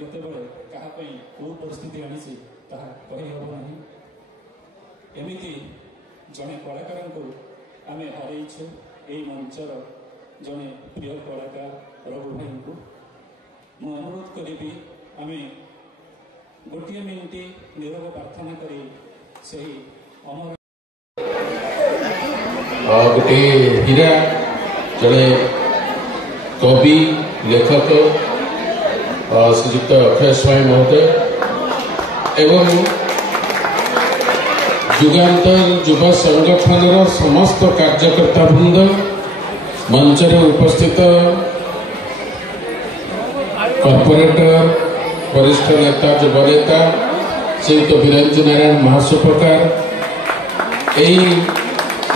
केतेबेले काहापई को परिस्थिति आनी ताहा कही हब नहीं। एमिति जड़े कलाकार को आम हरइछु यही मंचर जड़े प्रिय कलाकार रघु भाई को मु अनुरोध करी आम गोटे मिनिट नीरव प्रार्थना करी सही अमर गोटे हीरा जड़े कवि लेखक श्रीयुक्त अक्षय स्वाई महोदय एवं जुगान्तर युवा संगठन समस्त कार्यकर्ता वृंद मंच उपस्थित कॉर्पोरेटर वरिष्ठ नेता युवा नेता श्रीयुक्त वीरेंद्र नारायण महासुपकार यही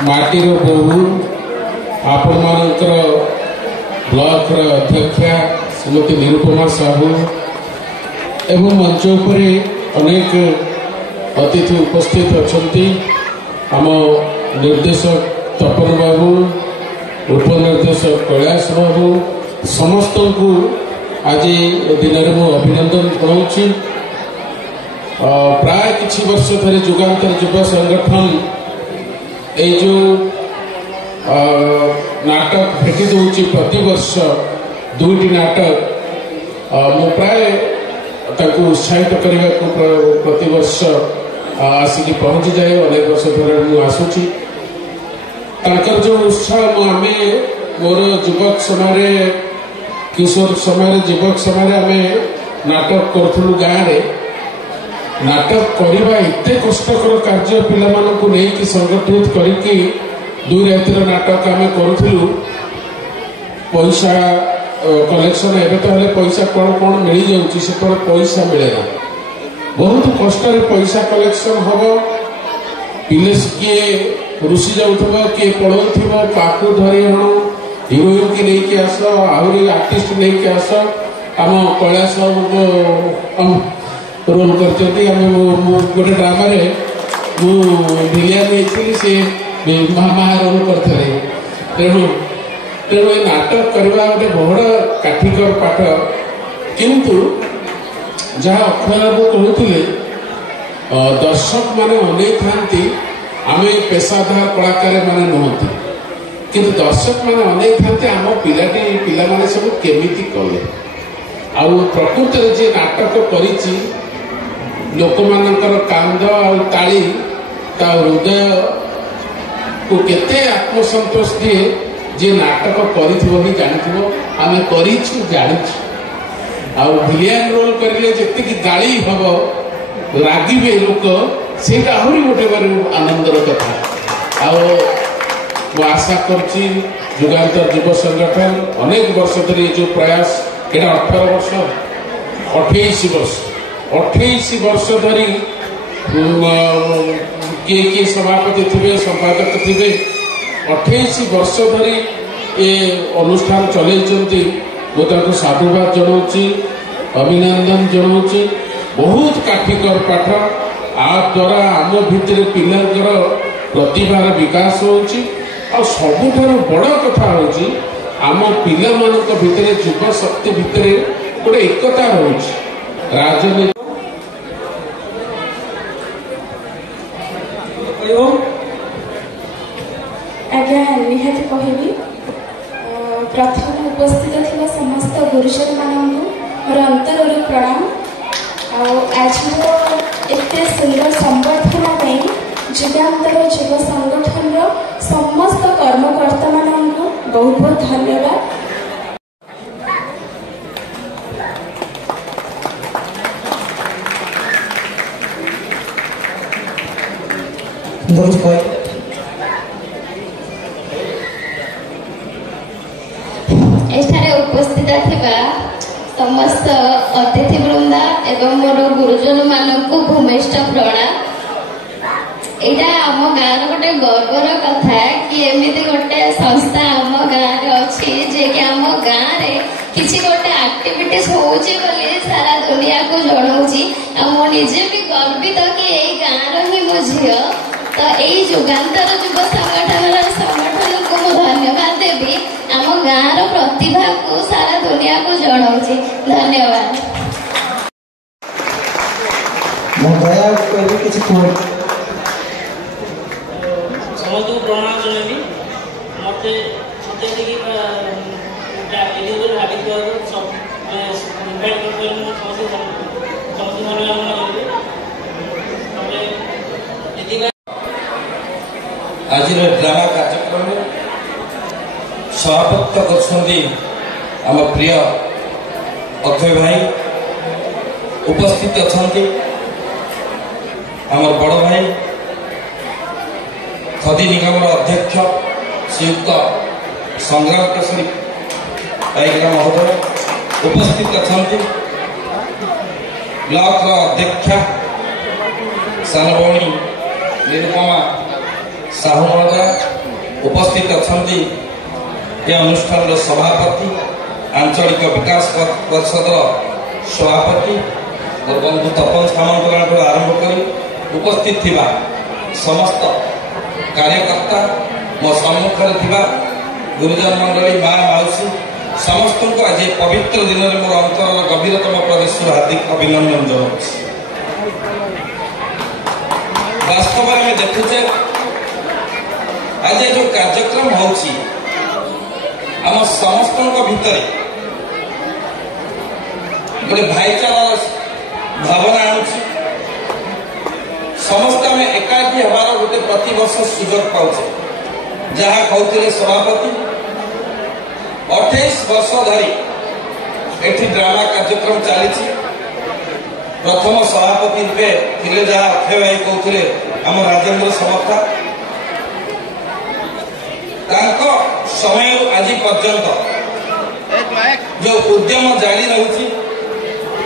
माटीर बोहू आपण मानकर ब्लॉक अध्यक्षा श्रीमती निरुपमा साहू एवं मंच उपरे अनेक अतिथि उपस्थित अच्छा आम निर्देशक तपन बाबू उपनिर्देशक कैलाश बाबू समस्त को आज दिन में मु अभिनंदन जनाऊँ। प्राय किछि वर्ष धरी जुगान्तर युवा संगठन ये जो नाटक भेटी दूची प्रति वर्ष दुईटी नाटक मु प्राय उत्साहित करने को प्रति वर्ष आसिक पहुंची जाए अनेक वर्ष धरे मु आसुची जो उत्साह आम मोर युवक समय किशोर समय युवक समय आम नाटक करूँ गाँव नाटक करवा एत कष्टकर कार्य पिला नहीं संगठित करके दुई रातिर नाटक आम करूँ पैसा कलेक्शन एवं तो पैसा कौन कौन मिल जाऊँगी से पैसा मिले ना बहुत कष्ट पैसा कलेक्शन हम पिले किए रुषि जाऊब किए पढ़ाऊ पाकू धरी हण हिरोइन की लेकिन आस आहरी आर्टिस्ट लेकिन आस आम कैलाश रोल कर गोटे ड्रामा भिलियन नहीं सी मामा रोल करते तेणु तेणु ये नाटक करवा गोटे बड़ काठिकर पाठ किंतु जहाँ अक्षय बाबू कहते दर्शक माने अनेक था आम पेशादार कलाकार माने नुहति किंतु दर्शक माने अनेक था आम पिलाटी पिला माने सब केमिति कले आ प्रकृत जे नाटक करिछि लोक मानकर कांद आ ताली ता हृदय को केते आत्मसंतोष दिए जे नाटक करिथिबो ही जानिथिबो आमे करिछु जानिछु आ विलियन रोल करिले जति की गाली हबो रागिबे लोक सेटा आहुरी गोटे बार आनंदर कथा आ आशा करछि जुगान्तर युवा संगठन अनेक वर्ष धरी जो प्रयास एटा 18 वर्ष 28 वर्ष धरी किए सभापति थे संपादक थे 28 वर्ष धरी ये अनुष्ठान चलती मुझे साधुवाद जनाऊँ अभिनंदन जनाऊँ बहुत काठिकर पाठ आ द्वारा आम भितर पिलांकर प्रतिभार विकास होउची आ सबुठार बड़ कथा होउची आम पिला मानक भितर युवा शक्ति भितर गोटे एकता होउची राजनीति आज्ञा निहाती कहबी प्रथम उपस्थित थिबा समस्त गुरुजन मानू मोर अंतर प्रणाम आज एत सुंदर संबर्धना जुगान्तर युवा संगठन समस्त कर्मकर्ता मानू बहुत बहुत धन्यवाद। एठारे उपस्थित थिबा समस्त अतिथि वृंदा एवं मोर गुरुजन मानक भूमिष्ठ प्रणाम। एटा आम गाँव गोटे गर्वर कथा कि एमती गोटे संस्था आम गाँव अच्छी जे कि आम गाँव में किसी गोटे एक्टिविटीज होउची बोली सारा दुनिया को जनाऊँगी आ निजे भी गर्वित कि यही गाँव ही मो झील तो यही जुगान्तर युवा संगठन को मु धन्यवाद देवी आम गाँव प्रतिभा को सारा दुनिया को जनाऊँगी। धन्यवाद। ମୁଁ ଦୟା କରିବି କିଛି କୁହ। ସମସ୍ତଙ୍କୁ ପ୍ରଣାମ ଜଣାଇବି। ମୋତେ ଟିକେ ଭାବିଥିବାରୁ ଇନଭାଇଟ୍ କରିଥିବାରୁ ମୁଁ ସମସ୍ତଙ୍କୁ ଧନ୍ୟବାଦ କରିବି। ଆଜିର ଡ୍ରାମା କାର୍ଯ୍ୟକ୍ରମରେ ସଭାପତିତ୍ୱ କରୁଛନ୍ତି ଆମ ପ୍ରିୟ ଅକ୍ଷୟ ଭାଇ। ଉପସ୍ଥିତ ଅଛନ୍ତି ଆମର ବଡ଼ ଭାଇ ଖଦି ନିଗମର ଅଧ୍ୟକ୍ଷ ଶ୍ରୀଯୁକ୍ତ ସଂଗ୍ରାମ କେଶରୀ ପାଇକରା ମହୋଦୟ। ଉପସ୍ଥିତ ଅଛନ୍ତି ବ୍ଲକର ଅଧ୍ୟକ୍ଷା ସାନ ଭଉଣୀ ନିରୁପମା ସାହୁ ମହୋଦୟ। ଉପସ୍ଥିତ ଅଛନ୍ତି ଏ ଅନୁଷ୍ଠାନର ସଭାପତି ଆଞ୍ଚଳିକ ବିକାଶ ପରିଷଦର ସଭାପତି ବନ୍ଧୁ ତପନ ସାମନ୍ତରାୟଠୁ ଆରମ୍ଭ କରି ଉପସ୍ଥିତ ଥିବା ସମସ୍ତ କାର୍ଯ୍ୟକର୍ତ୍ତା, ମୋ ସମ୍ମୁଖରେ ଥିବା ଗୁରୁଜନ ମଣ୍ଡଳୀ, ମା ମାଉସୀ ସମସ୍ତଙ୍କୁ ଆଜି ପବିତ୍ର ଦିନରେ ମୋର ଅନ୍ତରର ଗଭୀରତମ ପ୍ରଦେଶରୁ ହାର୍ଦ୍ଦିକ ଅଭିନନ୍ଦନ ଜଣାଉଛି। ବାସ୍ତବରେ ଆମେ ଦେଖୁଛେ ଆଜି ଯେଉଁ କାର୍ଯ୍ୟକ୍ରମ ହେଉଛି ଆମ ସମସ୍ତଙ୍କ ଭିତରେ ଗୋଟେ ଭାଇଚାରାର ଭାବନା ଆଣୁଛି। ସମସ୍ତେ ଆମେ ଏକାଠି ହେବାର ଗୋଟେ ପ୍ରତିବର୍ଷ ସୁଯୋଗ ପାଉଛେ। ଯାହା କହୁଥିଲେ ସଭାପତି 28 ବର୍ଷ ଧରି ଏଠି ଡ୍ରାମା କାର୍ଯ୍ୟକ୍ରମ ଚାଲିଛି। ପ୍ରଥମ ସଭାପତି ରୂପେ ଥିଲେ ଯାହା ଅକ୍ଷୟ ଭାଇ କହୁଥିଲେ ଆମ ରାଜେନ୍ଦ୍ର ସମର୍ଥା। ତାଙ୍କ ସମୟରୁ ଆଜି ପର୍ଯ୍ୟନ୍ତ ଯେଉଁ ଉଦ୍ୟମ ଜାରି ରହୁଛି,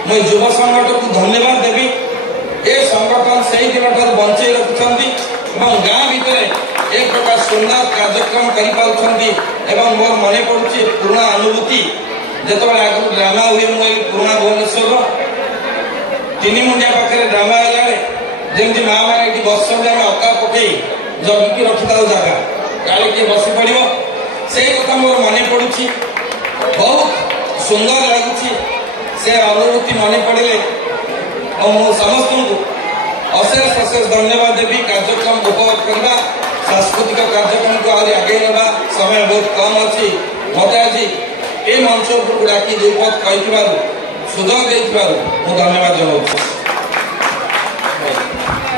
ମୁଁ ଯୁବ ସଂଗଠନକୁ ଧନ୍ୟବାଦ ଦେବି। ଏ ସଂଗଠନ ସେହି ଦିନଠାରୁ ବଞ୍ଚେଇ ରଖୁଛନ୍ତି ଏବଂ ଗାଁ ଭିତରେ ଏକ ପ୍ରକାର ସୁନ୍ଦର କାର୍ଯ୍ୟକ୍ରମ କରିପାରୁଛନ୍ତି। ଏବଂ ମୋର ମନେ ପଡୁଛି ପୁରୁଣା ଅନୁଭୂତି, ଯେତେବେଳେ ଆଗରୁ ଡ୍ରାମା ହୁଏ, ମୁଁ ଏଇ ପୁରୁଣା ଭୁବନେଶ୍ୱରର ତିନିମୁଣ୍ଡିଆ ପାଖରେ ଡ୍ରାମା ହେଲାବେଳେ ଯେମିତି ମା ମାନେ ଏଠି ବସନ୍ତି, ଆମେ ଅକା ପକେଇ ଜଗିକି ରଖିଥାଉ ଜାଗା, କାଳେ କିଏ ବସି ପଡ଼ିବ। ସେଇ କଥା ମୋର ମନେ ପଡୁଛି, ବହୁତ ସୁନ୍ଦର ଲାଗୁଛି ସେ ଅନୁଭୂତି ମନେ ପଡ଼ିଲେ। ଆଉ ମୁଁ ସମସ୍ତଙ୍କୁ ଅଶେଷ ଅଶେଷ ଧନ୍ୟବାଦ ଦେବି। କାର୍ଯ୍ୟକ୍ରମ ଉପଭୋଗ କରିବା, ସାଂସ୍କୃତିକ କାର୍ଯ୍ୟକ୍ରମକୁ ଆହୁରି ଆଗେଇ ନେବା, ସମୟ ବହୁତ କମ୍ ଅଛି। ମୋତେ ଆଜି ଏ ମଞ୍ଚ ଉପରକୁ ଡାକି ଦୁଇ ପଦ କହିଥିବାରୁ, ସୁଯୋଗ ଦେଇଥିବାରୁ ମୁଁ ଧନ୍ୟବାଦ ଜଣାଉଛି।